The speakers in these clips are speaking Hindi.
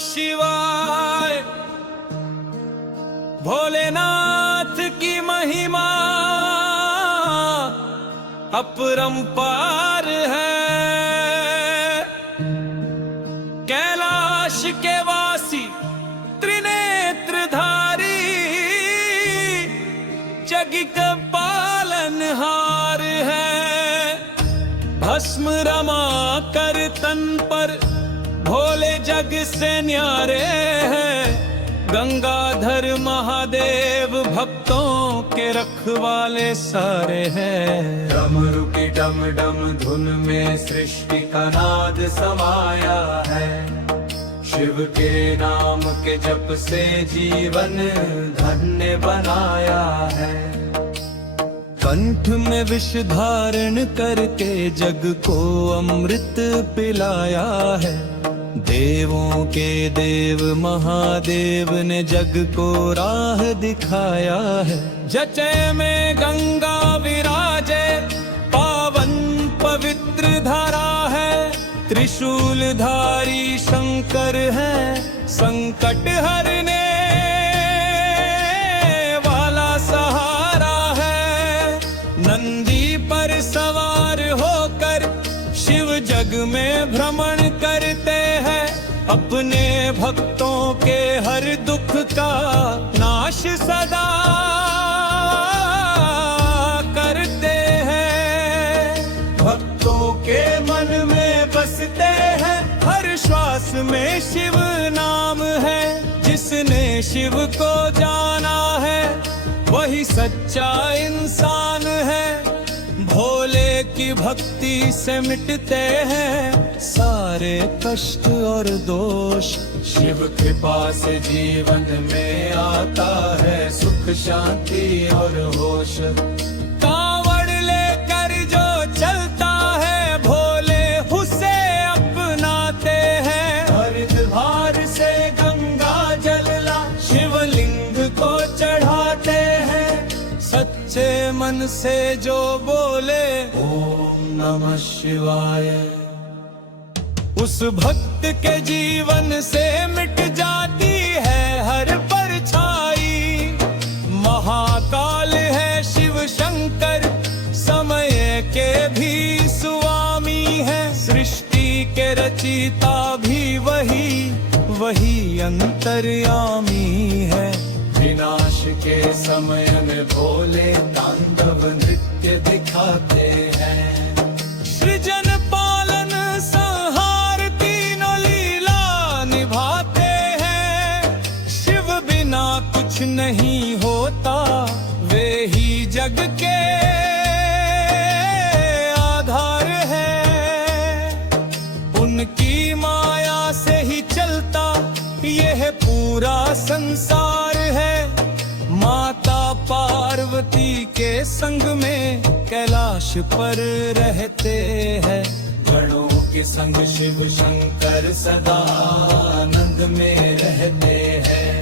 शिवाय। भोलेनाथ की महिमा अपरंपार है। कैलाश के वासी त्रिनेत्रधारी जग का पालनहार है। भस्म रमा कर तन पर भोले जग से न्यारे हैं। गंगाधर महादेव भक्तों के रखवाले सारे हैं। डमरू की डम डम धुन में सृष्टि का नाद समाया है। शिव के नाम के जप से जीवन धन्य बनाया है। कंठ में विष धारण करके जग को अमृत पिलाया है। देवों के देव महादेव ने जग को राह दिखाया है। जचे में गंगा विराजे पावन पवित्र धारा है। त्रिशूलधारी शंकर है संकट हरने वाला सहारा है। नंदी पर सवार होकर शिव जग में भ्रमण करते हैं। अपने भक्तों के हर दुख का नाश सदा करते हैं। भक्तों के मन में बसते हैं। हर श्वास में शिव नाम है। जिसने शिव को जाना है वही सच्चा इंसान है। भोले की भक्ति से मिटते हैं सारे कष्ट और दोष। शिव कृपा से जीवन में आता है सुख शांति और होश। कांवड़ लेकर जो चलता है भोले उसे अपनाते हैं। हरिद्वार से गंगा जलला शिवलिंग को चढ़ाते हैं। सच्चे मन से जो बोले ओम नमः शिवाय, उस भक्त के जीवन से मिट जाती है हर परछाई। महाकाल है शिव शंकर समय के भी स्वामी है। सृष्टि के रचिता भी वही अंतर्यामी है। विनाश के समय में भोले तांडव नृत्य दिखाते हैं। सृजन पालन संहार तीनों लीला निभाते हैं। शिव बिना कुछ नहीं होता वे ही जग के आधार है। उनकी माया से ही चलता यह पूरा संसार है। माता पार्वती के संग में कैलाश पर रहते हैं। गणों के संग शिव शंकर सदा आनंद में रहते हैं।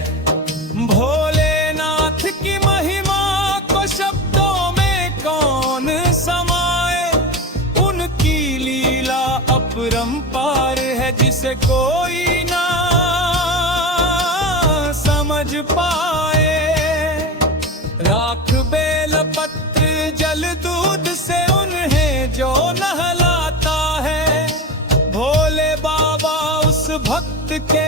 भोलेनाथ की महिमा को शब्दों में कौन समाए। उनकी लीला अपरंपार है जिसे कोई ना समझ पाए। राख बेल पत्र जल दूध से उन्हें जो नहलाता है। भोले बाबा उस भक्त के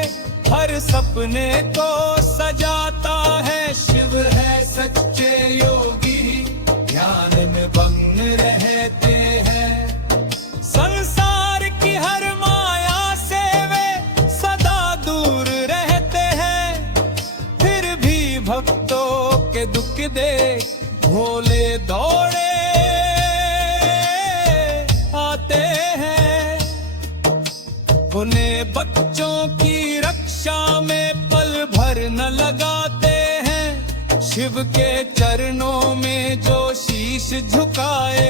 हर सपने को सजाता है। शिव है सच्चे योगी ध्यान में मग्न रहते हैं। संसार की हर माया से वे सदा दूर रहते हैं। फिर भी भक्तों के दुख देख भोले दौड़े आते हैं। उन्हें बच्चों की रक्षा में पल भर न लगाते हैं। शिव के चरणों में जो शीश झुकाए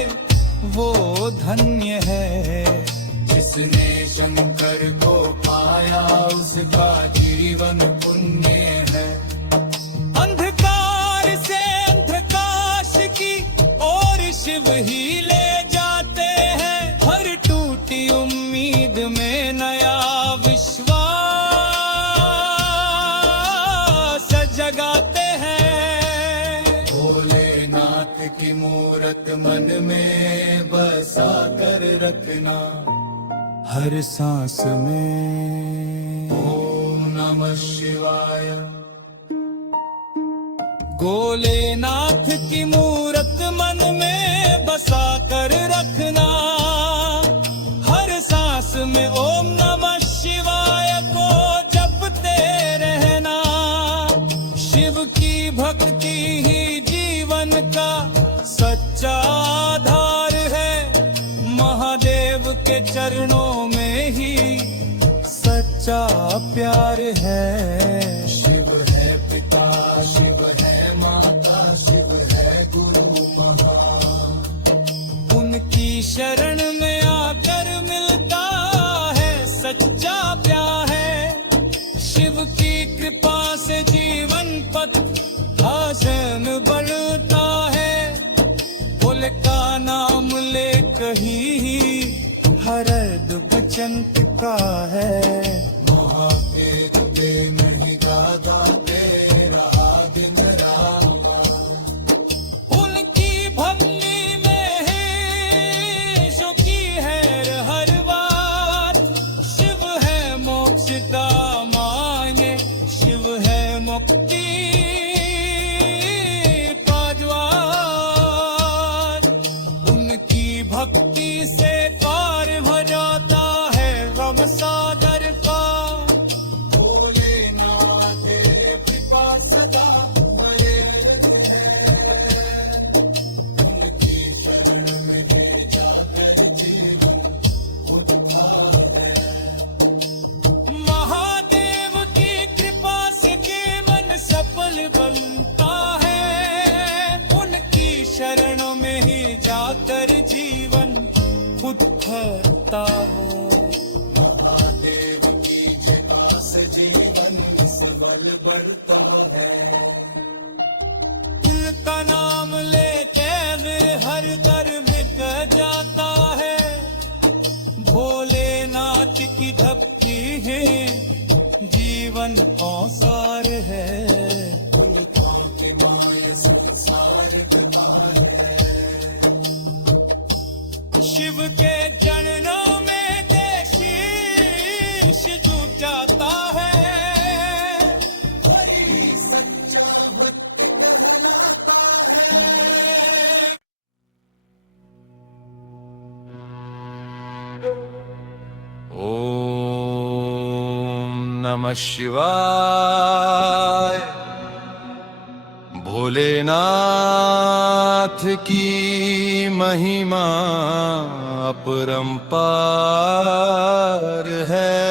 वो धन्य है। जिसने शंकर को पाया उसका जीवन पुण्य है। अंधकार से अंधकाश की ओर शिव ही ले जाते हैं। हर टूटी उम्मीद में नया विश्वास भोलेनाथ की मूरत मन में बसा कर रखना, हर सांस में। ओम नमः शिवाय। भोलेनाथ की मूरत मन में बसा कर रखना, हर सांस में ओम नमः शिवाय को जपते रहना। शिव की भक्ति ही जीवन का सच्चा आधार है, महादेव के चरणों में ही सच्चा प्यार है। शिव है पिता, शिव है माता, शिव है गुरु महान। उनकी शरण में आकर मिलता है सच्चा प्यार है। शिव की कृपा से जीवन पथ आसान बढ़ता है। भोले का नाम ले कहीं हर दुख चंटका है। महादेव पे नहीं दादा तेरा दिन रात, उनकी भक्ति में है जो की है हर बात। शिव है मोक्ष का मांगे, शिव है मुक्ति का द्वार। उनकी भक्ति से पार हो जाता है गम सागर का। भोलेनाथ तेरे कृपा सदा बने रहे। उनकी शरण में ले जाकर जीवन उद्धार है। महादेव की कृपा से जीवन सफल बनता है। उनकी शरणों में ही जाकर जीवन खुद ठहरता है। महादेव की जगह से जीवन सबल बढ़ता है। उनका नाम लेके वे हर दर मिट जाता है। भोलेनाथ की भक्ति है जीवन औसार है। उनका के माय संसार का है। शिव के चरणों में शीश झुकाता है। वही सच्चा भक्त कहलाता है। ओम नमः शिवाय। भोलेनाथ की महिमा अपरंपार है।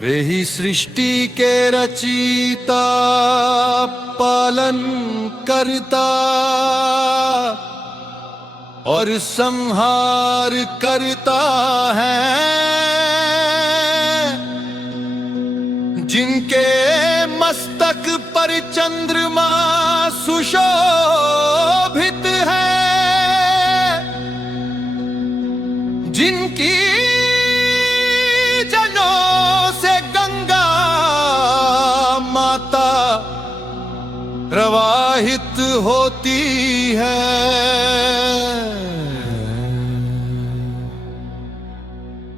वे ही सृष्टि के रचयिता, पालन करता और संहार करता है। जिनके मस्तक पर चंद्रमा सुशोभित है, जिनकी जनों से गंगा माता प्रवाहित होती है।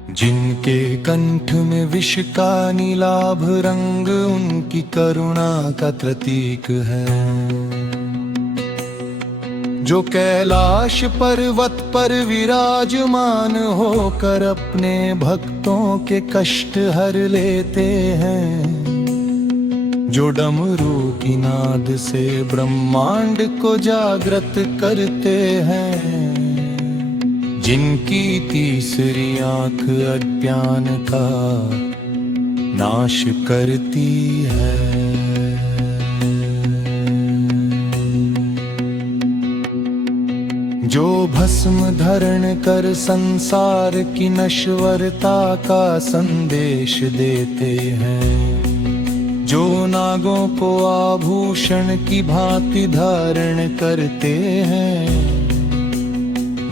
जिनके कंठ में विष का नीलाभ रंग उनकी करुणा का प्रतीक है। जो कैलाश पर्वत पर विराजमान होकर अपने भक्तों के कष्ट हर लेते हैं। जो डमरू की नाद से ब्रह्मांड को जागृत करते हैं। जिनकी तीसरी आंख अज्ञान का नाश करती है। जो भस्म धारण कर संसार की नश्वरता का संदेश देते हैं। जो नागों को आभूषण की भांति धारण करते हैं।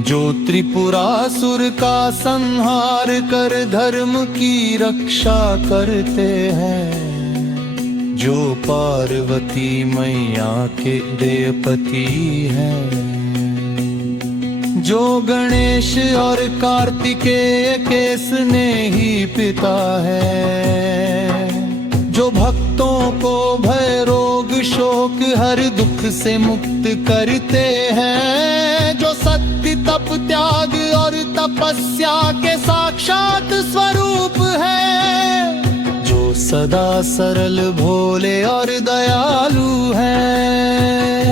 जो त्रिपुरासुर का संहार कर धर्म की रक्षा करते हैं। जो पार्वती मैया के देवपति हैं, जो गणेश और कार्तिकेय के स्नेही पिता है, जो भक्तों को भय रोग शोक हर दुख से मुक्त करते हैं, जो सत्य तप त्याग और तपस्या के साक्षात स्वरूप है, जो सदा सरल भोले और दयालु हैं,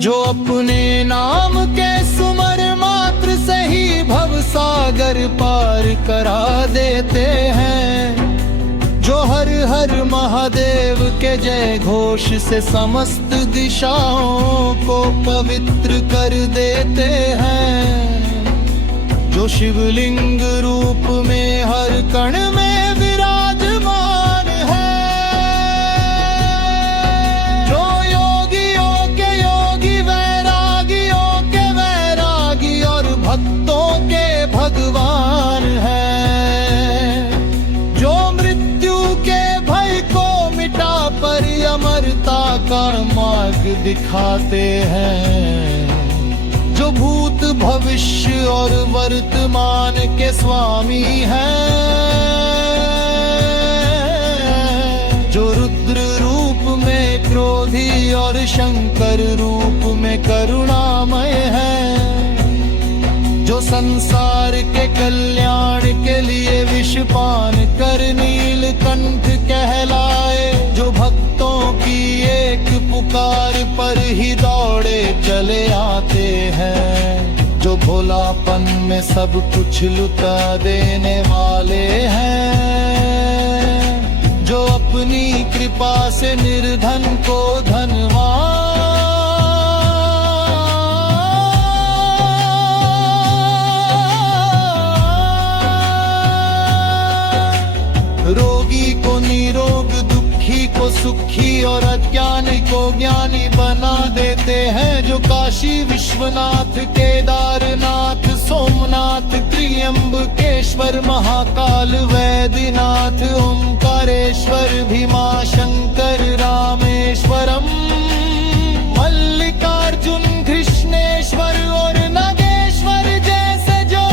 जो अपने नाम के सुमर मात्र से ही भव सागर पार करा देते हैं, जो हर हर महादेव के जय घोष से समस्त दिशाओं को पवित्र कर देते हैं, जो शिवलिंग रूप में हर कण में विराजमान है, जो योगियों के योगी वैरागियों के वैरागी और भक्तों के भगवान है, जो मृत्यु के भय को मिटा पर अमरता का मार्ग दिखाते हैं, जो भूत भविष्य और वर्तमान के स्वामी हैं, जो रुद्र रूप में क्रोधी और शंकर रूप में करुणामय है, जो संसार के कल्याण के लिए विषपान कर नीलकंठ कहलाए, जो भक्तों की एक पुकार पर ही दौड़े चले आते हैं, जो भोलापन में सब कुछ लुटा देने वाले हैं, जो अपनी कृपा से निर्धन को धनवान, रोगी को निरोग, दुखी को सुखी और अज्ञानी को ज्ञानी बना देते हैं, जो काशी विश्वनाथ केदारनाथ सोमनाथ त्र्यंबकेश्वर महाकाल वैद्यनाथ ओंकारेश्वर भीमाशंकर रामेश्वरम मल्लिकार्जुन कृष्णेश्वर और नागेश्वर जैसे जो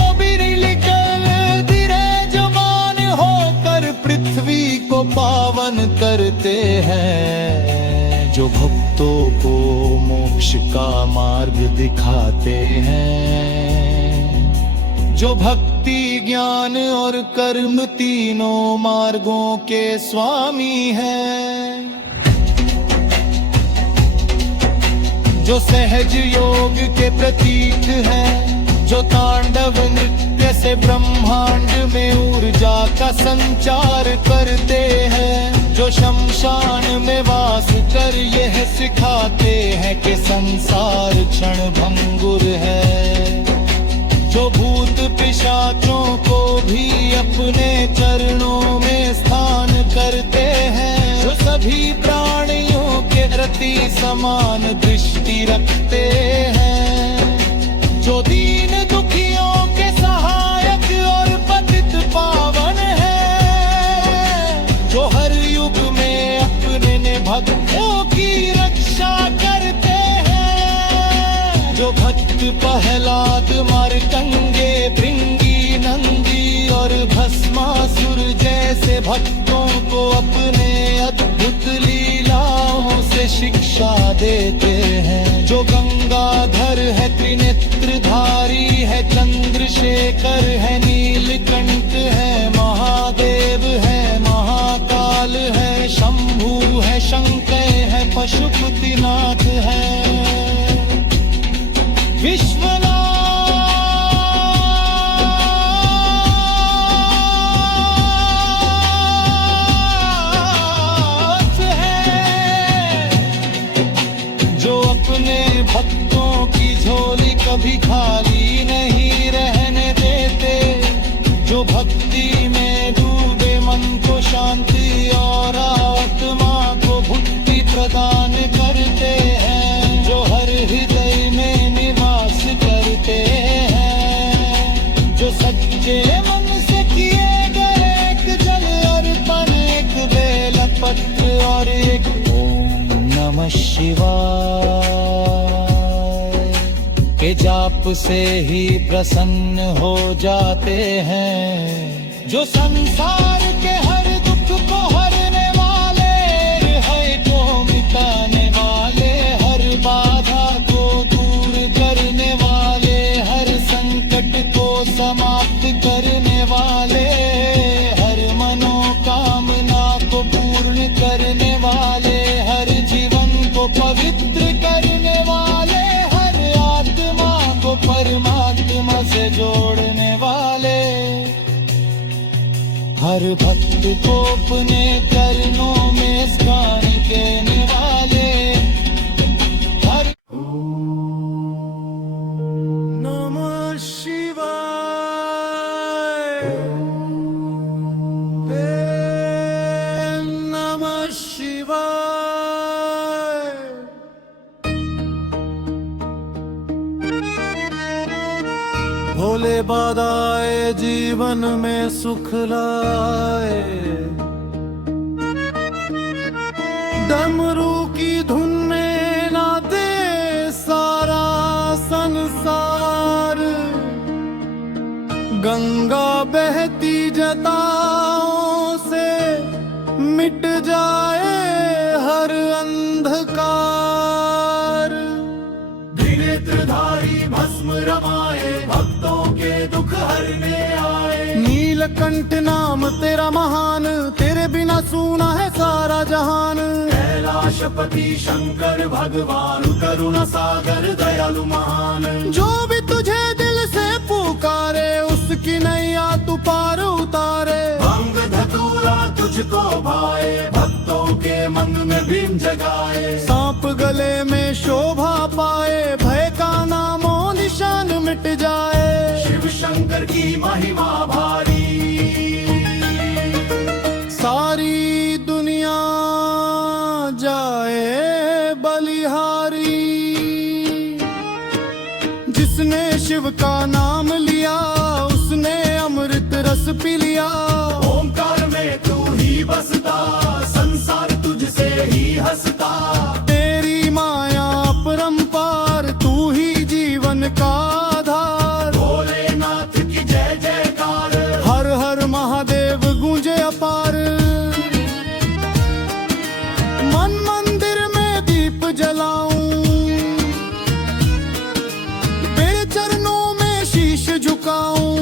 विराजमान होकर पृथ्वी को पावन करते हैं, जो भक्तों को मोक्ष का मार्ग दिखाते हैं, जो भक्ति ज्ञान और कर्म तीनों मार्गों के स्वामी हैं, जो सहज योग के प्रतीक हैं, जो तांडव नृत्य से ब्रह्मांड में ऊर्जा का संचार करते हैं, जो शमशान में वास कर यह सिखाते हैं कि संसार क्षण भंगुर है, जो भूत पिशाचों को भी अपने चरणों में स्थान करते हैं, जो सभी प्राणियों के प्रति समान दृष्टि रखते हैं, जो दीन दुखियों के सहायक और पतित पावन है, जो हर युग में अपने भक्तों की रक्षा करते हैं, जो भक्त प्रहलाद मार्कंडे भृंगी नंदी और भस्मासुर जैसे भक्तों को अपने अद्भुत लीलाओं से शिक्षा देते हैं, जो गंगाधर है त्रिनेत्रधारी है चंद्रशेखर है नीलकंठ है महादेव है महाकाल है शंभु है शंकर है पशुपतिनाथ है विश्वनाथ है, जो अपने भक्तों की झोली कभी खाली नहीं रहने देते, जो भक्ति में डूबे मन को शांति और आत्मा को भुक्ति प्रदान करते हैं, जो हर हृदय में निवास करते हैं, जो सच्चे मन से किए गए एक जल अर्पण एक बेल पत्र और नमः शिवाय के जाप से ही प्रसन्न हो जाते हैं। जो संसार के हर दुख को हरने वाले, है जो मिटाने वाले, हर बाधा को दूर करने वाले, हर संकट को समाप्त करने वाले, हर मनोकामना को पूर्ण करने वाले, हर जीवन को पवित्र करने वाले, हर आत्मा को परमात्मा से जोड़ने वाले, हर भक्त को अपने चरणों में स्थान देने वाले, हर नमः शिवाय, नमः शिवाय। भोले बाधाए जीवन में सुख लाए, डमरू की धुन में नाचे सारा संसार, गंगा बहती जटाओं से मिट जाए हर अंधकार। त्रिनेत्रधारी भस्म रमाए, भक्तों के दुख हरने आए। नीलकंठ नाम तेरा महान, तेरे बिना सूना है सारा जहान। कैलाशपति शंकर भगवान, करुणा सागर दयालु महान। जो भी तुझे दिल से पुकारे, उसकी नैया तू पार उतारे। भंग धतूरा तुझको भाए, भक्तों के मन में भीम जगाए। सांप गले में शोभा पाए, भय का नामो निशान मिट जाए। शिव शंकर की महिमा भारी, सारी दुनिया जाए बलिहारी। जिसने शिव का नाम लिया, उसने अमृत रस पी लिया। ओंकार में तू ही बसता, संसार तुझसे ही हंसता। तेरी माया अपरंपार, तू ही जीवन का आधार। भोलेनाथ की जय जयकार, हर हर महादेव गूंजे अपार। मन मंदिर में दीप जलाऊं, तेरे चरणों में शीश झुकाऊं।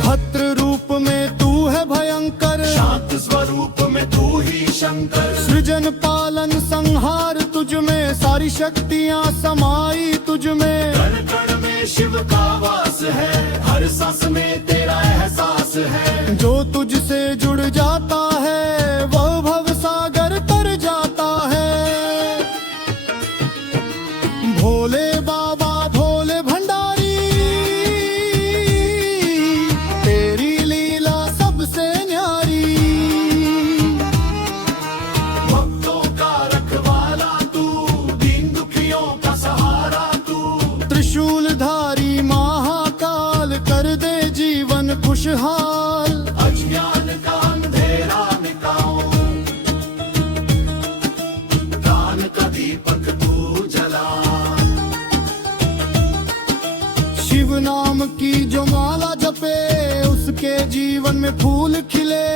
भद्र रूप में तू है भयंकर, शांत स्वरूप में तू ही शंकर। सृजन पालन संहार तुझ में, सारी शक्तियां समाई तुझ में। कण कण में शिव का वास है, हर सांस में तेरा एहसास है। जो तुझसे जुड़ जाता है, वह भव सागर तर जाता है। भोले बाबा भोले भंडारी, तेरी लीला सबसे न्यारी। भक्तों का रखवाला तू, दीन दुखियों का सहारा तू। त्रिशूलधारी महाकाल, कर दे जीवन खुशहाल। अज्ञान का अंधेरा मिटाओ, ज्ञान का दीपक तू जला। शिव नाम की जो माला जपे, उसके जीवन में फूल खिले।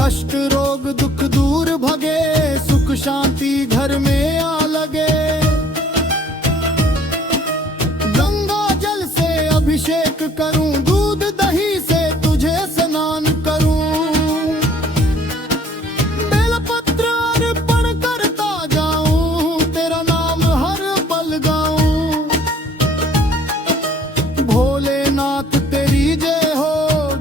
कष्ट रोग दुख दूर भगे, सुख शांति घर में आ लगे। गंगा जल से अभिषेक करूं, दूध दही से तुझे स्नान करूं। बेलपत्र अर्पण करता जाऊं, तेरा नाम हर पल गाऊं। भोलेनाथ तेरी जय हो,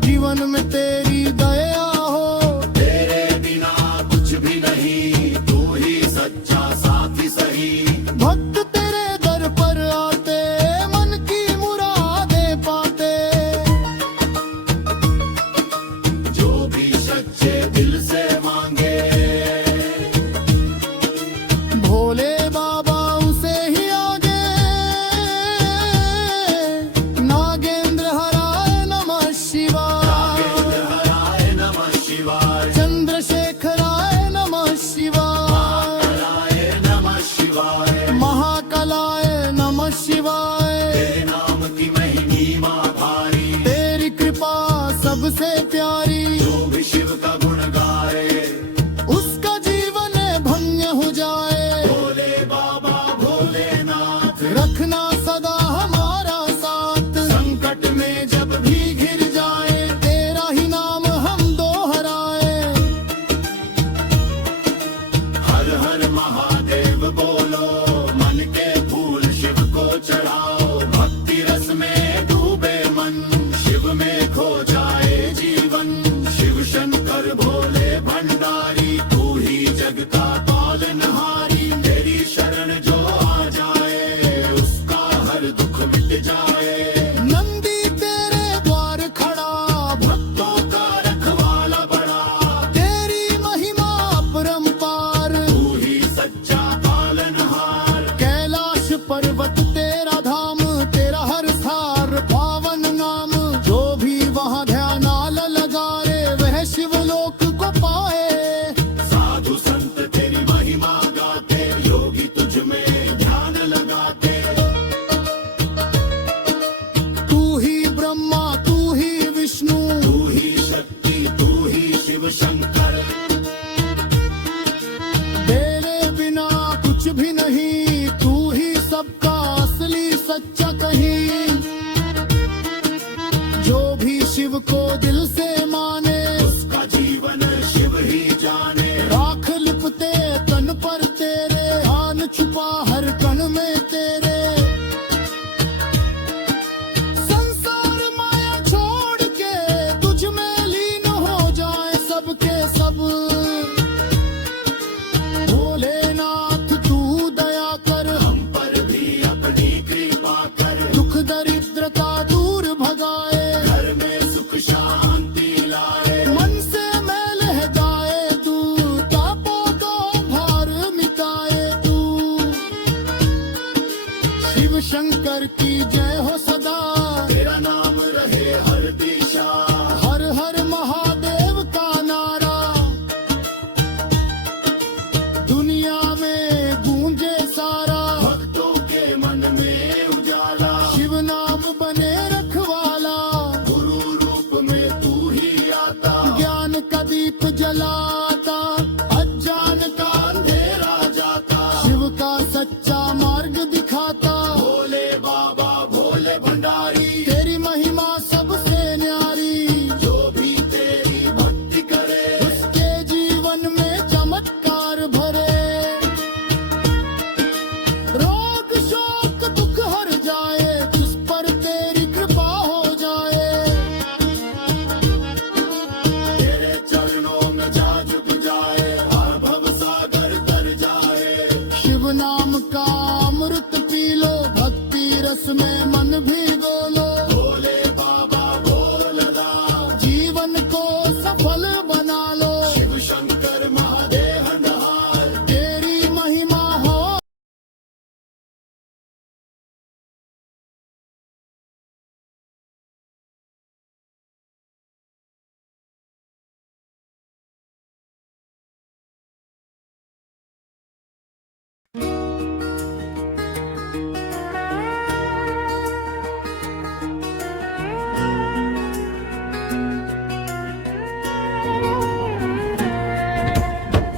जीवन में तेरी दया हो। तेरे बिना कुछ भी नहीं, तू ही सच्चा साथी सही। भक्त तेरे दर पर आते, मन की मुरादें पाते। जो भी सच्चे दिल से मांगे, भोले बाबा उसे ही आगे। नागेंद्र हराय नमः शिवाय, चंद्रशेखराय नमः शिवाय। भी नहीं, तू ही सबका असली सच्चा कहीं। जो भी शिव को दिल से माने, उसका जीवन शिव ही जाने। राख लिपते तन पर तेरे, ध्यान छुपा हर कण में तेरे। संसार माया छोड़ के तुझ में लीन हो जाए सबके सब। भोलेनाथ तू दया कर, हम पर भी अपनी कृपा कर। दुख दरिद्रता दूर भगाए, घर में सुख शांति लाए। मन से मैल हटाए तू, तापों को भार मिटाए तू। शिव शंकर की जय हो सदा, तेरा नाम रहे हर दिशा। हर हर महादेव का नारा दुनिया में गूंजे सारा। भक्तों के मन में उजाला, शिव नाम बने रखवाला। गुरु रूप में तू ही आता, ज्ञान का दीप जलाता। अज्ञान का अंधेरा जाता, शिव का सच्चा मार्ग दिखाता। भोले बाबा भोले भंडारी, तेरी महिमा सबसे न्यारी। जो भी तेरी भक्ति करे, उसके जीवन में चमत्कार भरे। रोग शोक दुख हर जाए, जिस पर तेरी कृपा हो जाए। तेरे चरणों में जा झुक जाए, हर भव सागर तर जाए। शिव नाम का अमृत पी लो, भक्ति रस में मन भिगो लो। भोले बाबा भोलदा, जीवन को सफल बना लो। शिव शंकर महादेव नहार, तेरी महिमा हो।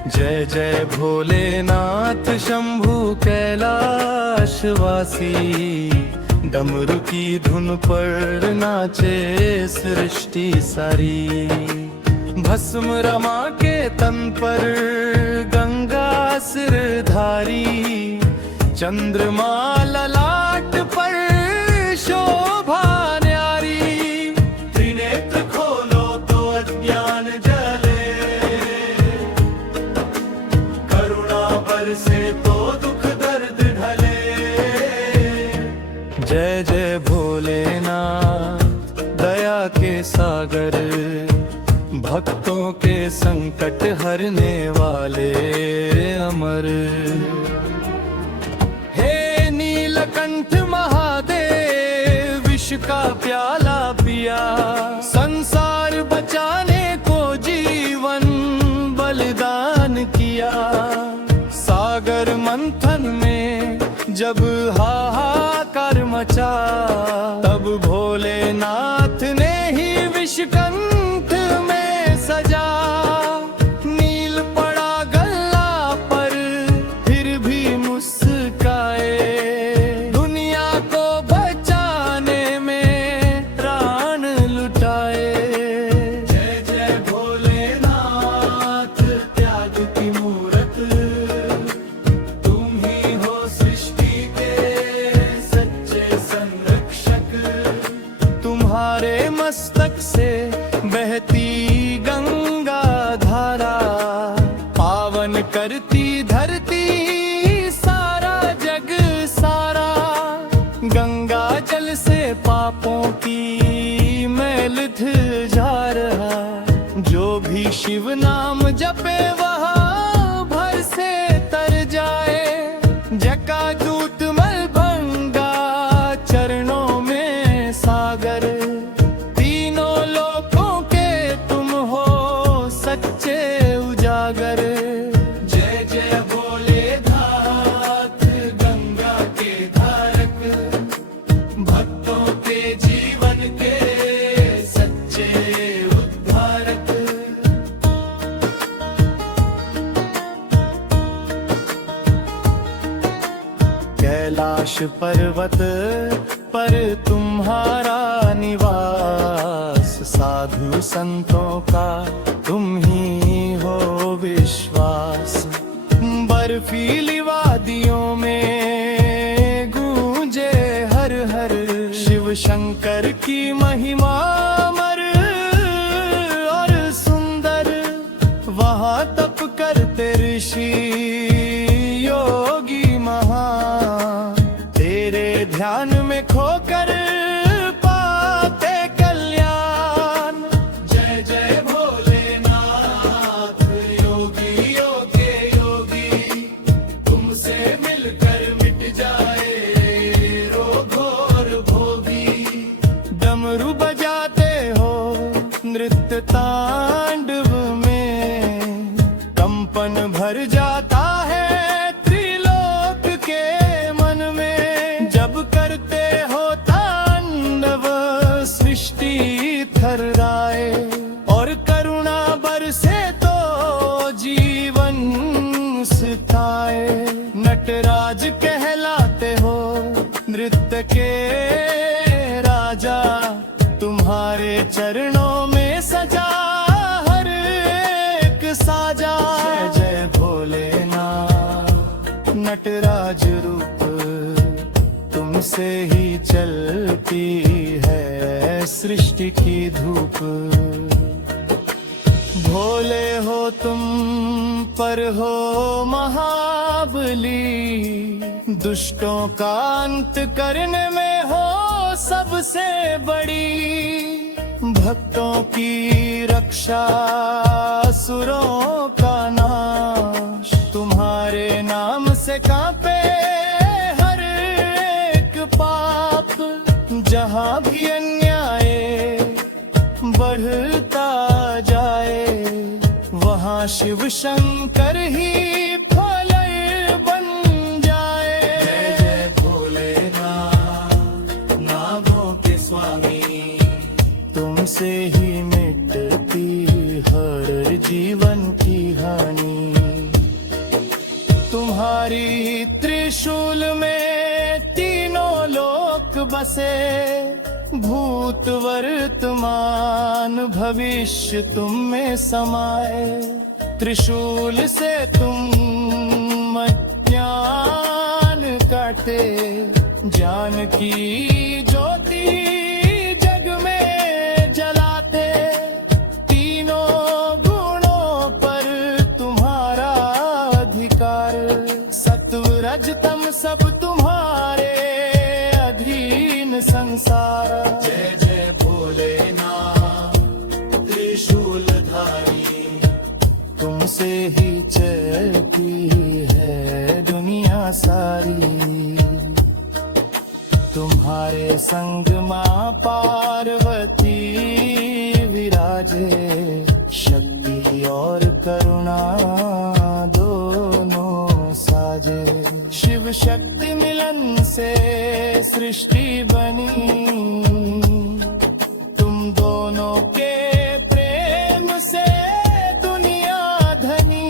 जय जय भोलेनाथ शंभु कैलाशवासी। डमरू की धुन पर नाचे सृष्टि सारी। भस्म रमा के तन पर गंगा सिरधारी। चंद्रमा ललाट पर शोभा न्यारी। त्रिनेत्र खोलो तो अज्ञान जले, करुणा बरसे तो दुख दर्द ढले। जय जय भोलेनाथ दया के सागर, भक्तों के संकट हरने वाले अमर। हे नीलकंठ महादेव, विष का प्याला पिया। संसार बचाने को जीवन बलिदान किया। सागर मंथन में जब हाहाकार मचा, तब भोलेनाथ ने ही विषकंठ में सजा। नील पड़ा गल्ला पर फिर भी मुस्काए। दुनिया को बचाने में प्राण लुटाए। जय जय भोलेनाथ त्याग की मूरत, तुम ही हो सृष्टि के सच्चे संरक्षक। तुम्हारे मस्तक से बहती गंगा धारा, पावन करती धरती सारा जग सारा। गंगा जल से पापों की मैल धुल जा रहा। जो भी शिव नाम जपे वहाँ भर से तर जाए। जटाजूट मलभंगा चरणों में सागर। तीनों लोकों के तुम हो सच्चे उजागर। जय जय भोलेनाथ गंगा के धारक, भक्तों के जीवन के सच्चे उद्धारक। कैलाश पर्वत पर तुम्हारा निवास, साधु संतों का तुम ही हो विश्वास। बर्फीली वादियों में गूंजे हर हर, शिव शंकर की महिमा अमर और सुंदर। वहाँ तप करते ऋषि योगी महान, तेरे ध्यान में खोकर पाते कल्याण। जय जय भोलेनाथ योगी योगे योगी, तुमसे मिलकर मिट जाए रोग और भोगी। डमरू बजाते हो नृत्य तांडव में, कंपन भर जाता है त्रिलोक के मन में। जब करते हो तांडव सृष्टि थर्राए, और करुणा बरसे तो जीवन सुखाए। नटराज कहलाते हो नृत्य के राजा, तुम्हारे चरणों में सजा हर एक साजा। जय जय भोलेनाथ नटराज रूप, तुमसे ही चलती है सृष्टि की धूप। भोले हो तुम पर हो महाबली, दुष्टों का अंत करने में हो सबसे बड़ी। भक्तों की रक्षा असुरों का नाश, तुम्हारे नाम से कांपे हर एक पाप। जहाँ भी अन्याय बढ़ता जाए, वहाँ शिव शंकर ही फलय बन जाए। जय जय भोलेनाथ नागों के स्वामी, तुमसे ही मिटती हर जीवन की हानि। तुम्हारी त्रिशूल में तीनों लोक बसे, भूत वर्तमान भविष्य तुम में समाए। त्रिशूल से तुम अज्ञान काटे, ज्ञान की ज्योति जग में जलाते। तीनों गुणों पर तुम्हारा अधिकार, सत्व रजतम सब तुम्हारे अधीन संसार। जय जय भोलेनाथ त्रिशूलधारी, तुमसे ही चलती है दुनिया सारी। तुम्हारे संग माँ पार्वती विराजे, शक्ति और करुणा दोनों साजे। शिव शक्ति मिलन से सृष्टि बनी, तुम दोनों के प्रेम से दुनिया धनी।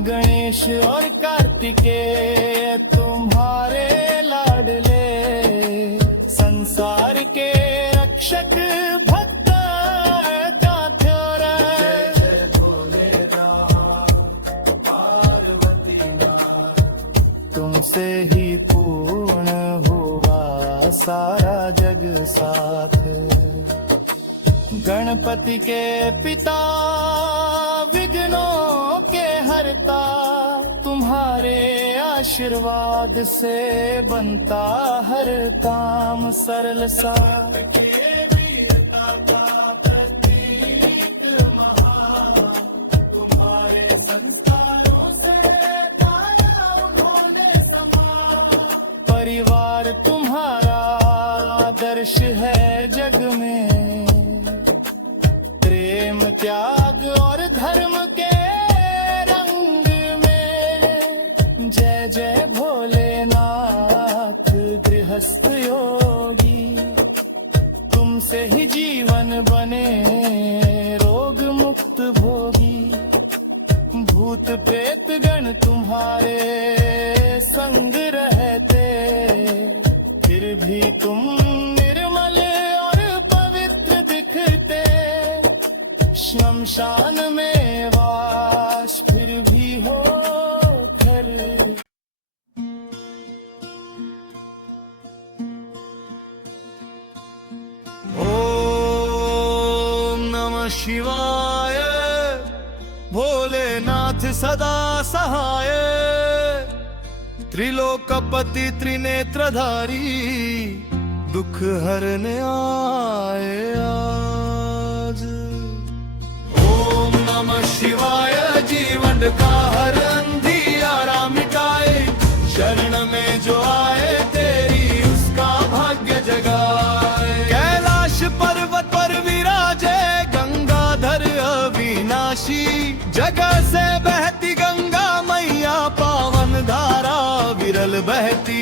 गणेश और कार्तिकेय तुम्हारे लाडले, संसार के रक्षक भक्त का थोरा। जय भोलेनाथ पार्वतीनाथ, तुमसे ही पूर्ण हुआ सारा जग साथ। गणपति के पिता विघ्नों के हरता, तुम्हारे आशीर्वाद से बनता हर काम सरल सा। तुम्हारे संस्कारों से गाया उन्होंने समा। परिवार तुम्हारा आदर्श है जग में, प्रेम त्याग और धर्म के रंग में। जय जय भोलेनाथ गृहस्थ योगी, तुमसे ही जीवन बने रोग मुक्त भोगी। भूत प्रेत गण तुम्हारे संग रहते, भी तुम निर्मल और पवित्र दिखते, शमशान में वास फिर भी हो घर। ओम नमः शिवाय, भोलेनाथ सदा सहाय, त्रिलोकपति त्रिनेत्रधारी, दुख हरने आए आज। ओम नमः शिवाय, जीवन का हर अंधियारा मिटाए, शरण में जो आए तेरी उसका भाग्य जगाए। कैलाश पर्वत पर विराजे गंगाधर अविनाशी, जगह से बहती गंगा मैया, पावन धारा विरल बहती।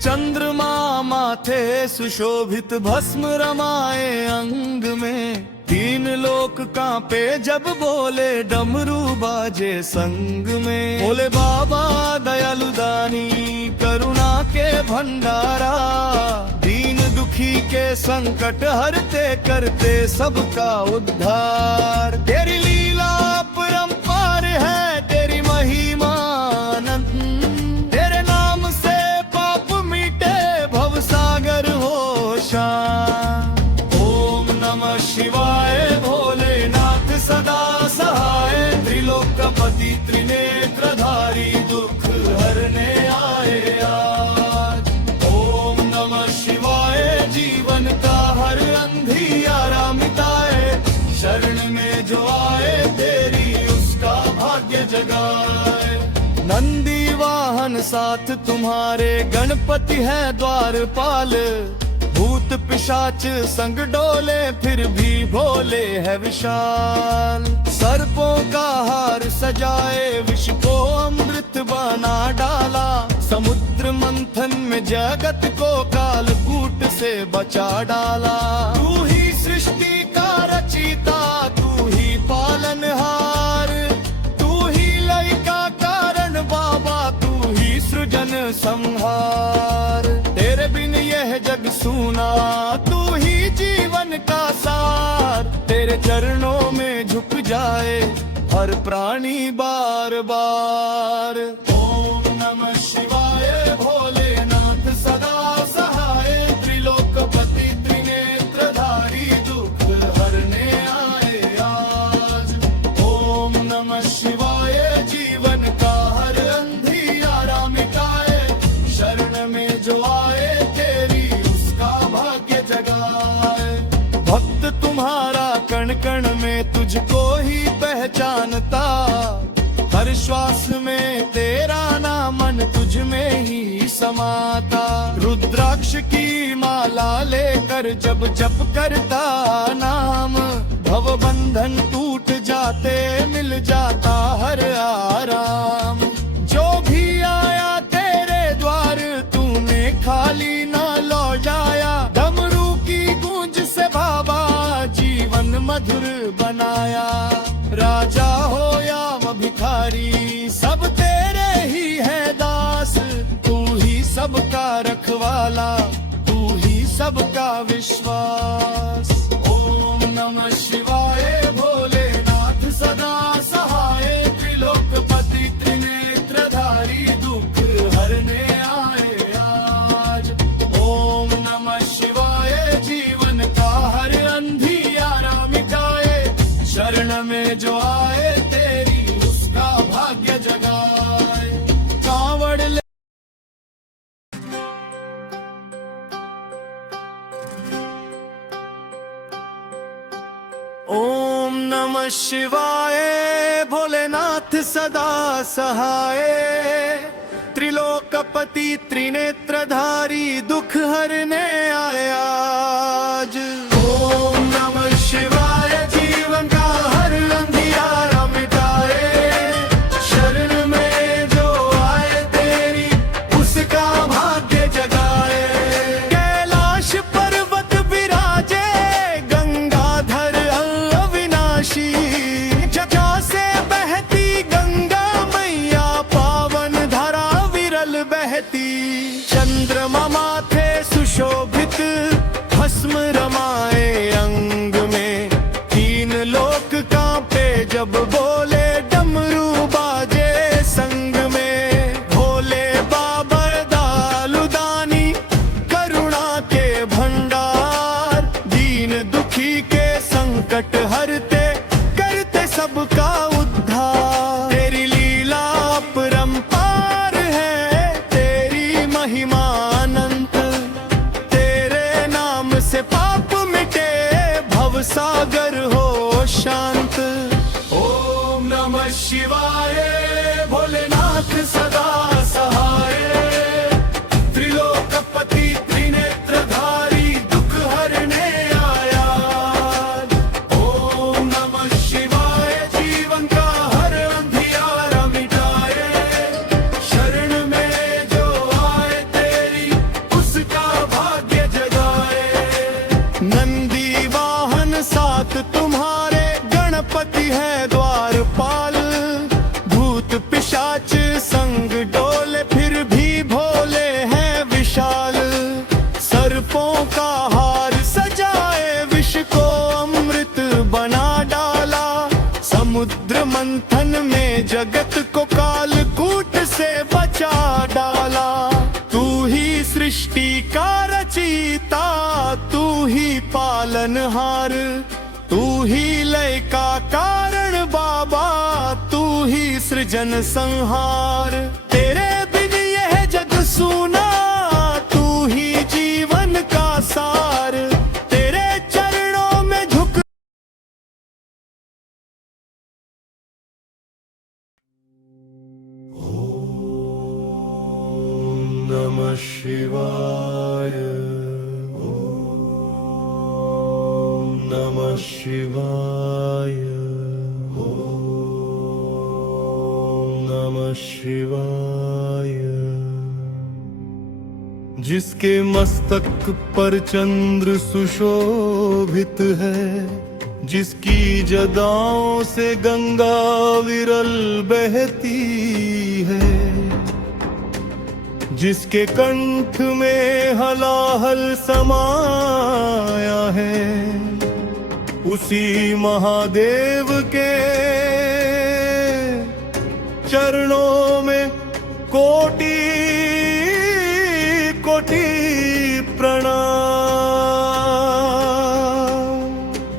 चंद्रमा माथे सुशोभित, भस्म रमाए अंग में, तीन लोक कांपे जब बोले डमरू बाजे संग में। बोले बाबा दयालु दानी, करुणा के भंडारा, दीन दुखी के संकट हरते, करते सबका उद्धार। तेरी लीला परंपार है, तेरी महिमा अनंत, तेरे नाम से पाप मिटे, भव सागर हो शांत। ओम नमः शिवाय, भोलेनाथ सदा सहाय, त्रिलोकपति त्रिनेत्रधारी, दुख हरने आए आज। ओम नमः शिवाय, जीवन का हर अंधियारा मिटाए, शरण में जो आए तेरी उसका भाग्य जगाए। नंदी वाहन साथ तुम्हारे, गणपति है द्वारपाल, भूत पिशाच संग डोले, फिर भी भोले है विशाल। सर्पों का हार सजाए, विष को अमृत बना डाला, समुद्र मंथन में जगत को कालकूट से बचा डाला। तू ही सृष्टि का रचयिता, तू ही पालनहार, तू ही लय का कारण बाबा, तू ही सृजन संहार। तेरे बिन यह जग सूना, तू ही जीवन का सार, तेरे चरणों में झुक जाए हर प्राणी बार बार। ओम नमः शिवाय, भोलेनाथ सदा सहाय, त्रिलोकपति त्रिनेत्रधारी, दुख हरने आए आज। ओम नमः शिवाय, जीवन का हर अंधियारा मिटाए, शरण में जो आए तेरी उसका भाग्य जगाए। भक्त तुम्हारा कण कण में तुझको ही पहचानता, हर श्वास में तेरा नाम मन तुझ में ही समाता। रुद्राक्ष की माला लेकर जब जप करता नाम, भव बंधन टूट जाते, मिल जाता हर आराम। जो भी आया तेरे द्वार, तूने खाली ना लौटाया, डमरू की गूंज से बाबा जीवन मधुर बनाया। राजा हो या भिखारी, सब तेरे ही है दास, तू ही सबका रखवाला, तू ही सबका विश्वास। ओम नमः शिवाय, भोलेनाथ सदा सहाय, त्रिलोकपति त्रिनेत्रधारी, दुख हरने आए आज। ओम नमः शिवाय, जीवन का हर अंधियारा मिटाए, शरण में जो आए तेरी उसका भाग्य जगाए। कांवड़ ले ओम नमः शिवाय, भोलेनाथ सदा सहाय, त्रिलोकपति त्रिनेत्रधारी, दुख हरने आए आज। ओम नमः शिवाय, जीवन का हर अंधियारा मिटाए, शरण में जो आए तेरी उसका भाग्य जगाए। कैलाश पर्वत विराजे गंगाधर अविनाशी, जटा से बहती गंगा मैया, पावन धारा विरल बहती। सृजन संहार, तेरे बिन यह जग सूना, तू ही जीवन का सार, तेरे चरणों में झुक। नमः शिवाय, ओम नमः शिवाय, ओम नमः शिवाय। जिसके मस्तक पर चंद्र सुशोभित है, जिसकी जदाओं से गंगा विरल बहती है, जिसके कंठ में हलाहल समाया है, उसी महादेव के चरणों में कोटि कोटि प्रणाम।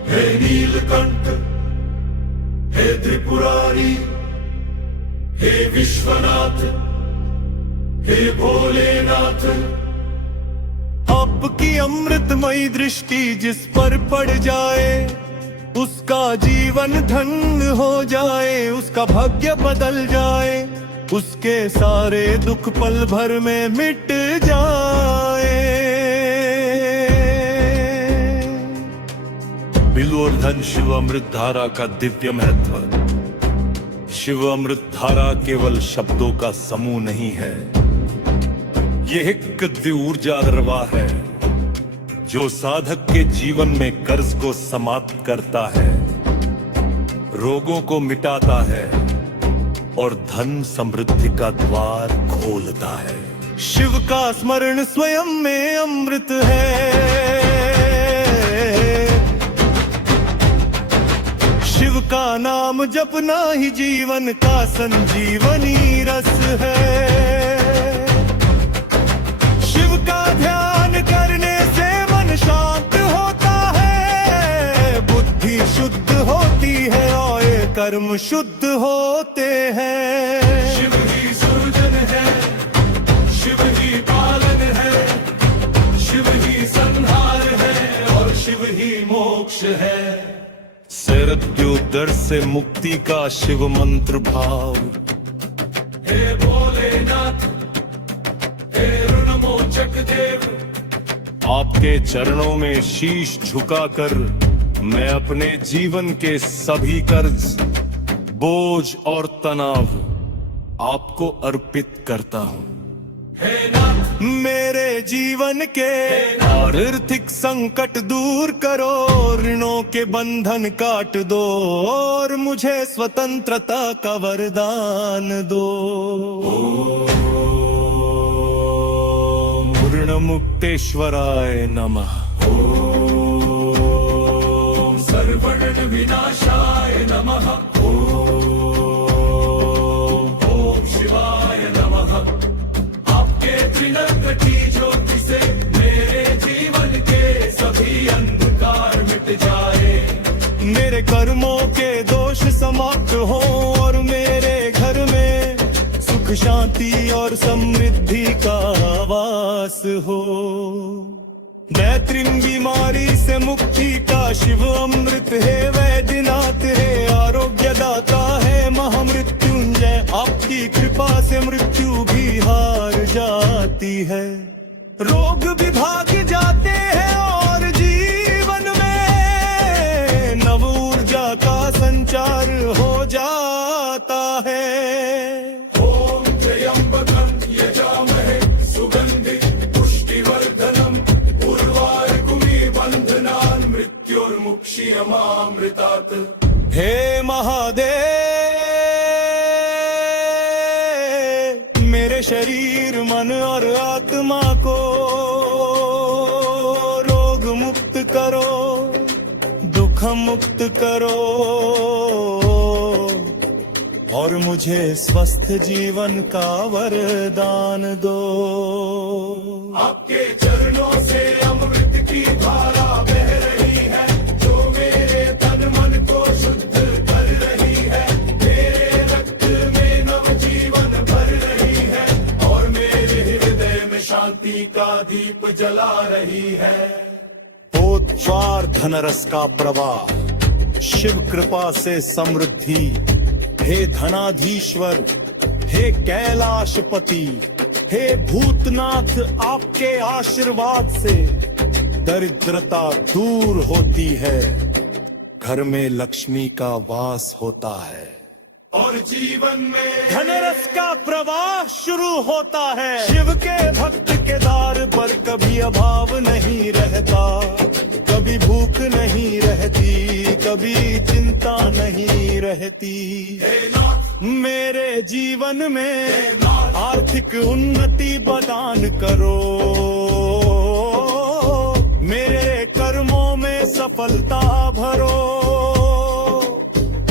हे नीलकंठ, हे त्रिपुरारी, हे विश्वनाथ, हे भोलेनाथ। आपकी अमृतमयी दृष्टि जिस पर पड़ जाए, उसका जीवन धन्य हो जाए, उसका भाग्य बदल जाए, उसके सारे दुख पल भर में मिट जाए। बिल्वोर्धन शिव अमृत धारा का दिव्य महत्व। शिव अमृत धारा केवल शब्दों का समूह नहीं है, यह एक दिव्य ऊर्जा दरवा है जो साधक के जीवन में कर्ज को समाप्त करता है, रोगों को मिटाता है और धन समृद्धि का द्वार खोलता है। शिव का स्मरण स्वयं में अमृत है, शिव का नाम जपना ही जीवन का संजीवनी रस है। शिव का ध्यान करने से मन शांत होता है, बुद्धि शुद्ध होती है और कर्म शुद्ध होते हैं। शिव ही सृजन है, शिव ही पालन है, शिव ही संहार है और शिव ही मोक्ष है। मृत्युदर से मुक्ति का शिव मंत्र भाव। हे भोलेनाथ, हे ऋणमोचक देव, आपके चरणों में शीश झुकाकर मैं अपने जीवन के सभी कर्ज, बोझ और तनाव आपको अर्पित करता हूँ। हे नाथ, मेरे जीवन के आर्थिक संकट दूर करो, ऋणों के बंधन काट दो और मुझे स्वतंत्रता का वरदान दो। पूर्ण मुक्तेश्वराय नमः। सर्वण विनाशाय नमः। ओम शिवाय नमः। आपके त्रिनेत्र ज्योति से मेरे जीवन के सभी अंधकार मिट जाए, मेरे कर्मों के दोष समाप्त हो और मेरे घर में सुख शांति और समृद्धि का वास हो। दैत्रिन बीमारी से मुक्ति का शिव अमृत है, वैद्यनाथ है, आरोग्यदाता है, महामृत्युंजय। आपकी कृपा से मृत्यु भी हार जाती है, रोग भी भाग जाते हैं और जीवन में नव ऊर्जा का संचार हो जाता है। ओम त्र्यंबकं यजामहे सुगंधि पुष्टिवर्धनम् उर्वारुकमिबन्धनान् मृत्योर्मुक्षीयमामृतात्। हे महादेव, मेरे शरीर मन और आत्मा को रोग मुक्त करो, दुख मुक्त करो और मुझे स्वस्थ जीवन का वरदान दो। आपके चरणों से अमृत की धारा बह रही है, जो मेरे तन मन को शुद्ध कर रही है। मेरे रक्त में भक्ति का दीप जला रही है। पोद्वार धनरस का प्रवाह, शिव कृपा से समृद्धि। हे धनाधीश्वर, हे कैलाशपति, हे भूतनाथ, आपके आशीर्वाद से दरिद्रता दूर होती है, घर में लक्ष्मी का वास होता है और जीवन में धनरस का प्रवाह शुरू होता है। शिव के भक्त के द्वार पर कभी अभाव नहीं रहता, कभी भूख नहीं रहती, कभी चिंता नहीं रहती। मेरे जीवन में आर्थिक उन्नति प्रदान करो, मेरे कर्मों में सफलता भरो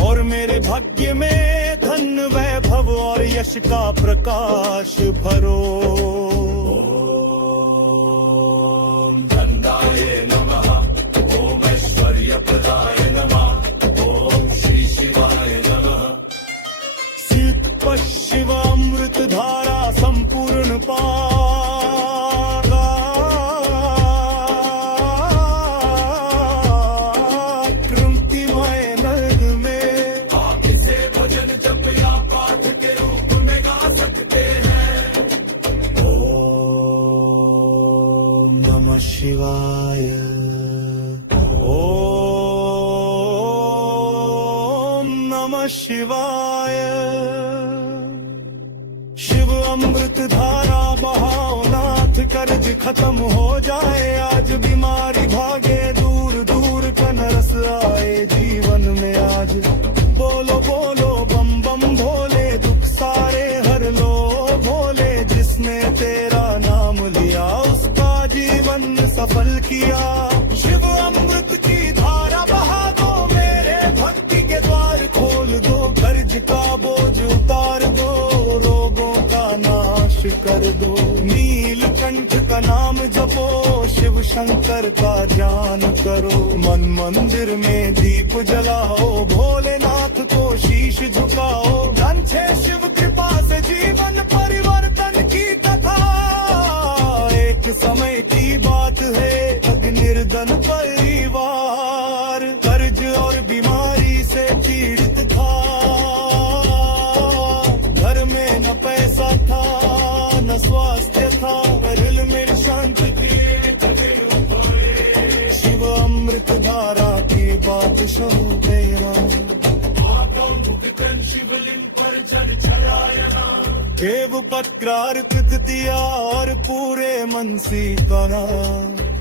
और मेरे भाग्य में धन वैभव और यश का प्रकाश भरो। ओम गंगाय नमः, ओम ऐश्वर्यप्रदाय नमः, ओम श्री शिवाय नमः। सिद्ध शिव अमृत धारा संपूर्ण कृतिमय नद में आप इसे भजन जप या पाठ के रूप में गा सकते हैं। ओम नमः शिवाय, ओम नमः शिवाय। शिव अमृत धारा बहाओ नाथ, कर्ज खत्म हो जाए आज, बीमारी भागे दूर दूर, कनरस आए जीवन में आज। बोलो बोलो बम बम भोले, दुख सारे हर लो भोले, जिसने तेरा नाम लिया उसका जीवन सफल किया। शिव अमृत की धारा बहा दो, मेरे भक्ति के द्वार खोल दो, कर्ज का बोझ उतार दो, रोगों का नाश कर दो। नीलकंठ का नाम जपो, शिव शंकर का ध्यान करो, मन मंदिर में दीप जलाओ, भोलेनाथ को शीश झुकाओ। धन छे शिव कृपा से जीवन परिवर्तन की कथा, एक समय की बात है अग्निर्धन परिवार, कर्ज और बीमारी से पीड़ित था, घर में न पैसा था न स्वास्थ्य था, दिल में शांति थी। शिव अमृत धारा की बात सुन गया, शिवलिंग पर जल चढ़ाया, देव पत्रार्थ दिया और पूरे मन सीखना।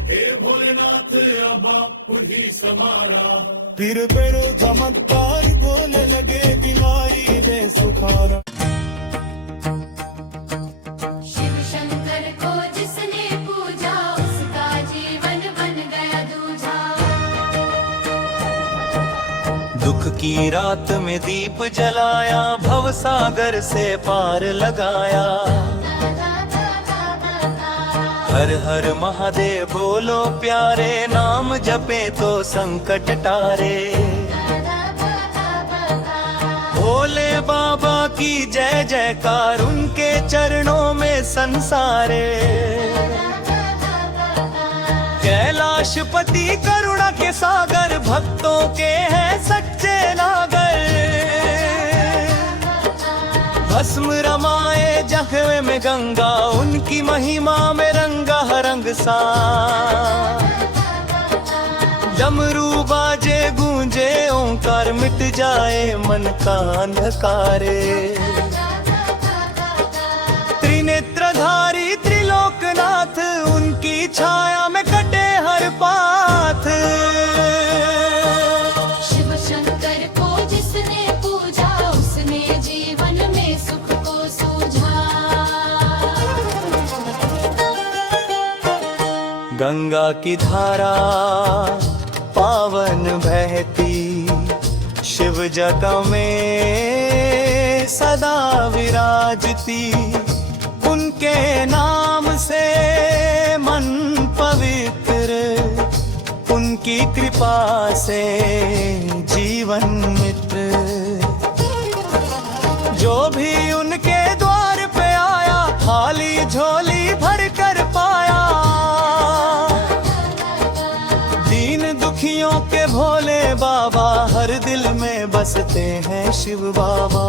हे भोलेनाथ अब आप ही समारा। फिर बेरो चमत्कार बोलने लगे, बीमारी दे सुखारा। शिव शंकर को जिसने पूजा, उसका जीवन बन गया दूजा। दुख की रात में दीप जलाया, भव सागर से पार लगाया। हर हर महादेव बोलो प्यारे, नाम जपे तो संकट टारे। भोले बाबा की जय जयकार, उनके चरणों में संसारे। कैलाशपति करुणा के सागर, भक्तों के हैं सच्चे नागर। भस्म रमाए जहवे में गंगा, उनकी महिमा में रंगा रंग सा। डमरू बाजे गूंजे ओंकार, मिट जाए मन का अंधकारे। त्रिनेत्रधारी त्रिलोकनाथ, उनकी छाया में कटे हर पाथ। शिव शंकर को जिसने पूजा, उसने जीवन में सुख को सूझा। गंगा की धारा पावन बहती, शिव जटा में सदा विराजती। उनके नाम से मन पवित्र, उनकी कृपा से जीवन मित्र। जो भी उनके द्वार पे आया, थाली झोली भर कर पाया। बसते हैं शिव बाबा।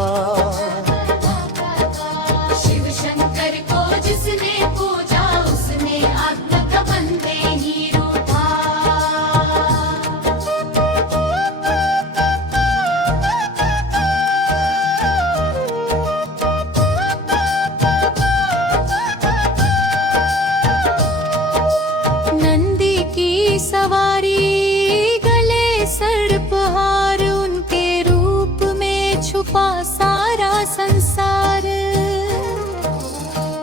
शिव शंकर को जिसने पूजा उसने आत्म का बंदे ही रूठा। नंदी की सवारी गले सर्पहार उनके रूप में छुपा सारा संसार।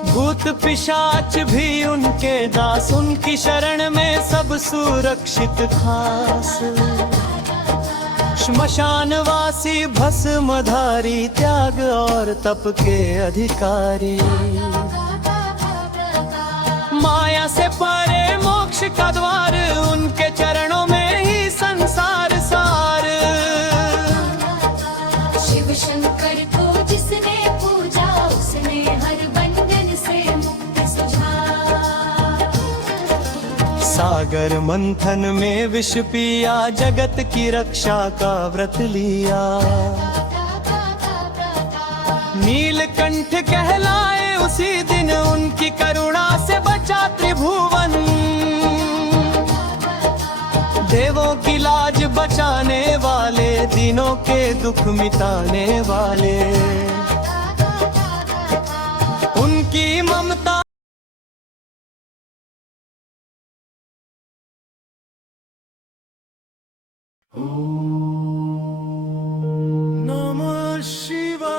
भूत पिशाच भी उनके दास उनकी शरण में सब सुरक्षित खास। श्मशानवासी भस्मधारी त्याग और तप के अधिकारी। माया से परे मोक्ष का द्वार उनके चरणों में ही संसार सार। शिव शंकर को जिसने पूजा उसने हर बंधन से मुक्ति सुझा। सागर मंथन में विष पिया जगत की रक्षा का व्रत लिया। नीलकंठ कहलाए उसी दिन उनकी करुणा से बचा त्रिभुवन। देवों की लाज बचाने वाले दिनों के दुख मिटाने वाले। उनकी ममता नमः शिवाय।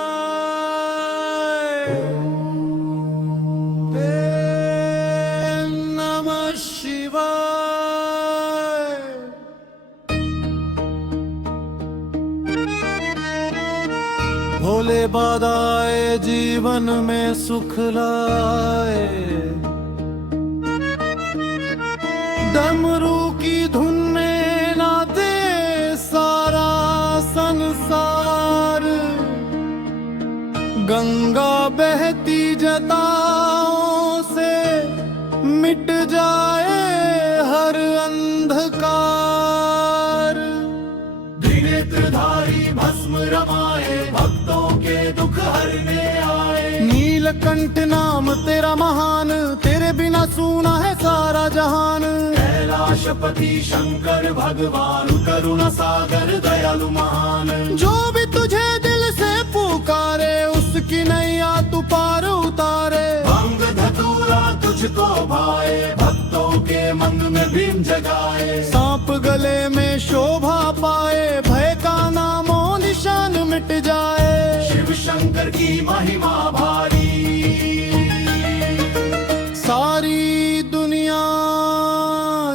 नमः शिवाय। भोले बादाए जीवन में सुख लाए। डमरू की धुन में ना दे सारा संसार। गंगा बहती जटाओं से मिट जाए हर अंधकार। त्रिनेत्रधारी भस्म रमाए भक्तों के दुख हरने आए। नीलकंठ नाम तेरा महान तेरे बिना सूना है सारा जहान। कैलाशपति शंकर भगवान करुणा सागर दयालु महान। जो भी तुझे दिल से पुकारे उसकी नैया तू पार उतारे। भंग धतूरा तुझको भाए भक्तों के मन में भीम जगाए। सांप गले में शोभा पाए भय का नामो निशान मिट जाए। शिव शंकर की महिमा भारी सारी दुनिया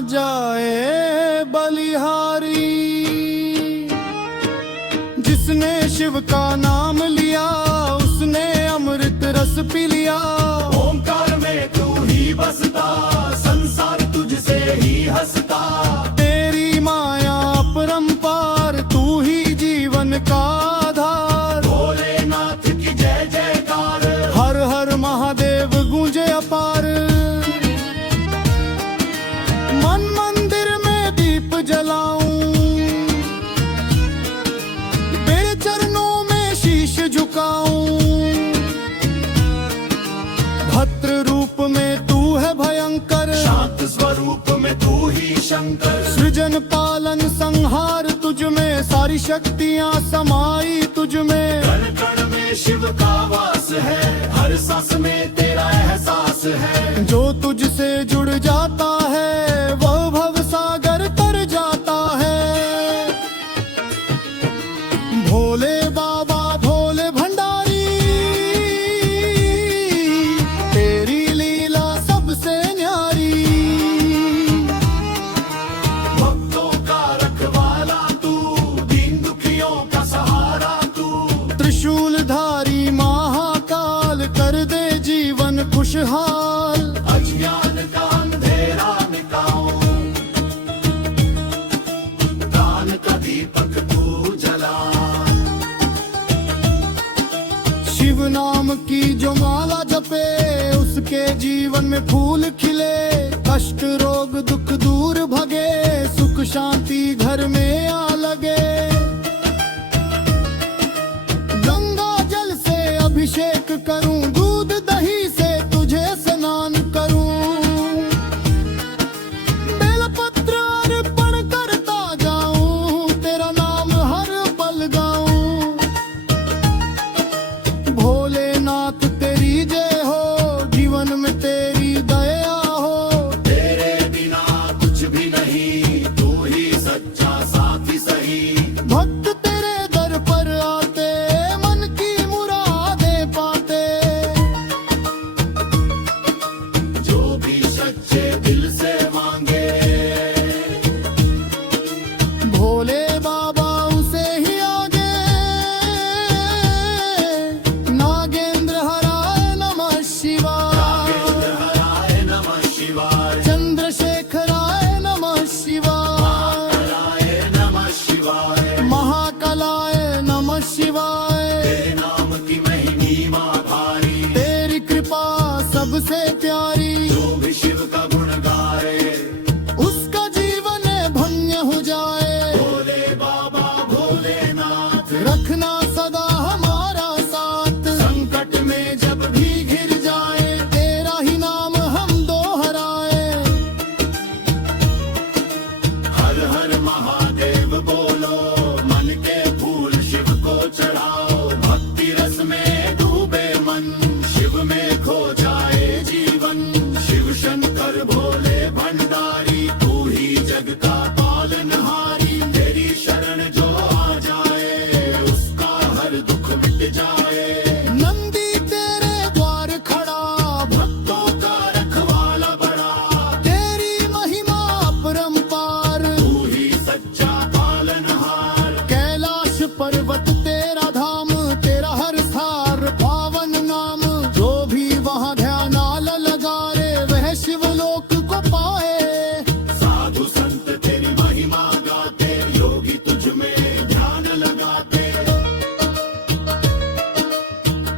जाए बलिहारी। जिसने शिव का नाम लिया उसने अमृत रस पी लिया। ओंकार में तू ही बसता संसार तुझसे ही हंसता। तेरी माया अपरंपार तू ही जीवन का आधार। भोलेनाथ की जय जयकार हर हर महादेव गूंजे अपार। मन मंदिर में दीप जलाऊं तेरे चरणों में शीश झुकाऊं। भद्र रूप में तू है भयंकर शांत स्वरूप में तू ही शंकर। सृजन पालन संहार तुझ में सारी शक्तियां समाई तुझ में। कण कण में शिव का वास है हर सांस में तेरा एहसास है। जो तुझसे जुड़ जाता है वह भव सागर तर जाता है। भोले बाबा भोले भंडारी तेरी लीला सबसे न्यारी। भक्तों का रखवाला तू दीन दुखियों का सहारा तू। त्रिशूलधारी महाकाल कर दे जीवन खुशहाल। अज्ञान का अंधेरा मिटाओ दान का दीपक तू जला। शिव नाम की जो माला जपे उसके जीवन में फूल खिले। कष्ट रोग दुख दूर भगे सुख शांति घर में आ लगे। सबसे प्यारी। जो भी शिव का गुण गाए उसका जीवन धन्य हो जाए। भोले बाबा भोलेनाथ रखना सदा हमारा साथ। संकट में जब भी घिर जाए तेरा ही नाम हम दोहराए। हर हर महादेव बोलो, मन के फूल शिव को चढ़ाओ। भक्ति रस में डूबे मन, शिव में खो जाए जीवन। शिव शंकर भोले भंडारी, तू ही जग का पालनहारी। तेरी शरण जो आ जाए उसका हर दुख मिट जाए। नंदी तेरे द्वार खड़ा, भक्तों का रखवाला बड़ा, तेरी महिमा अपरंपार। तू ही सच्चा पालनहार। कैलाश पर्वत तेरा धाम, तेरा हर स्थार पावन नाम। जो भी वहाँ ध्यानाल लगा रे वह शिवलोक को पाए। साधु संत तेरी महिमा गाते, योगी तुझ में ध्यान लगाते।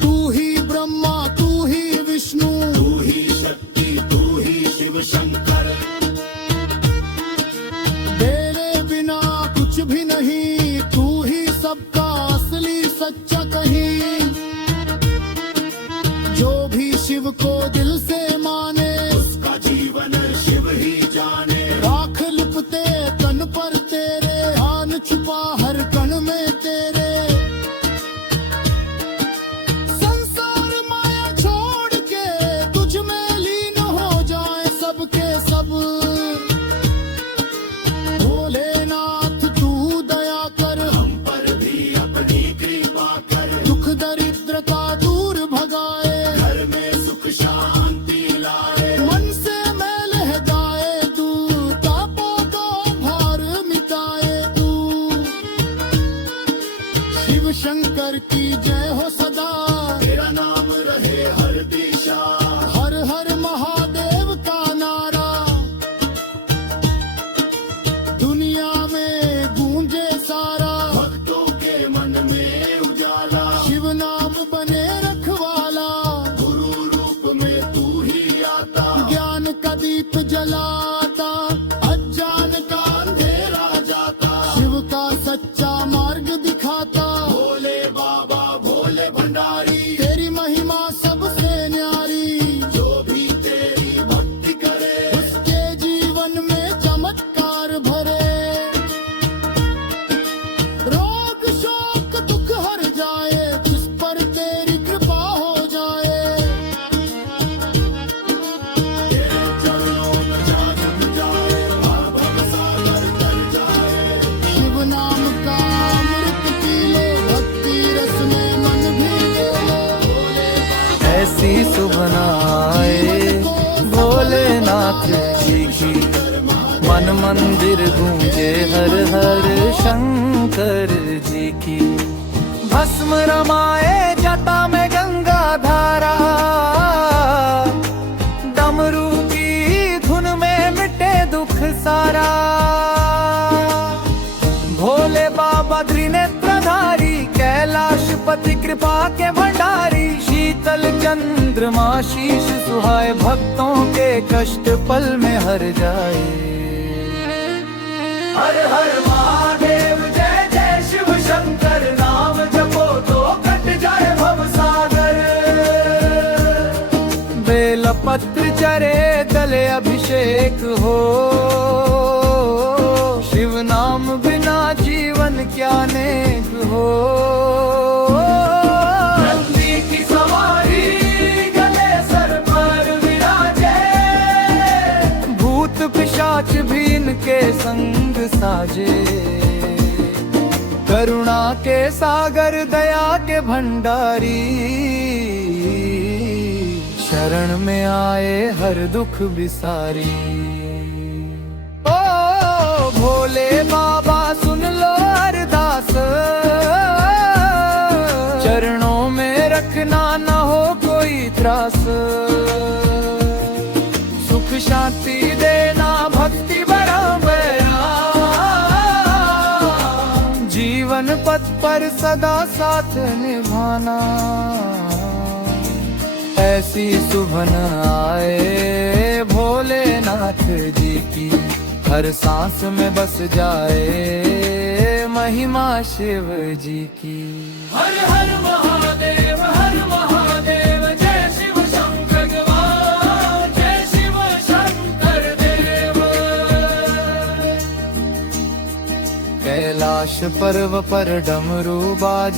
तू ही ब्रह्मा तू ही विष्णु, तू ही शक्ति तू ही शिव शंकर। तेरे बिना कुछ भी नहीं, तू ही सबका असली सच्चा कहीं। जो भी शिव को दिल से माने उसका जीवन शिव ही जाने। राख लिपते तन पर तेरे, ध्यान छुपा हर कण में तेरे। संसार माया छोड़ के तुझ में लीन हो जाए सबके सब। भोलेनाथ तू दया कर, हम पर भी अपनी कृपा कर। दुख दरिद्र का दूर भगाए। घर में सुख शांति लाए। मन से मैल हटाए तू, तापों को भार मिटाए तू। शिव शंकर की जय हो सदा, तेरा नाम रहे हर दिशा। हर हर महादेव का नारा दुनिया में गूंजे सारा। भक्तों के मन में उजाला, शिव नाम बने रखवाला। गुरु रूप में तू ही आता। ज्ञान का दीप जलाता, अज्ञान का अंधेरा जाता। शिव का सच्चा मार्ग दिखाता। भोले बाबा भोले भंडारी, तेरी महिमा सबसे न्यारी। जो भी तेरी भक्ति करे उसके जीवन में चमत्कार भरे। रोग शोक दुख हर जाए, जिस पर तेरी कृपा हो जाए। तेरे चरणों में जा जग जाए, भव सागर तर जाए। शिव नाम का अमृत पी लो, भक्ति रस में मन भी ले लो। ऐसी सुबह आए भोलेनाथ जी की, मन मंदिर गूंजे हर हर शंकर जी की। भस्म रमाए जटा में गंगा धारा, डमरू की धुन में मिटे दुख सारा। भोले बाबा त्रिनेत्रधारी, कैलाशपति कृपा के भंडारी। शीतल चंद्रमा शीश सुहाए, भक्तों के कष्ट पल में हर जाए। हर हर महादेव जय जय शिव शंकर, नाम जपो तो कट जाए भव सागर। बेल पत्र चरे तले अभिषेक हो, शिव नाम बिना जीवन क्या नेक हो। नंदी की सवारी गले सर पर विराजे, भूत पिशाच भी इनके संग साजे। करुणा के सागर दया के भंडारी, शरण में आए हर दुख बिसारी। ओ भोले बाबा सुन लो अरदास, चरणों में रखना न हो कोई त्रास। सुख शांति देना भक्ति बराबरा, जीवन पथ पर सदा साथ निभाना। ऐसी सुभन आए भोलेनाथ जी की, हर सांस में बस जाए महिमा शिव जी की। हर हर महादेव जय शिव शंकर भगवान, जय शिव शंकर देव। कैलाश पर्व पर डमरू बाजे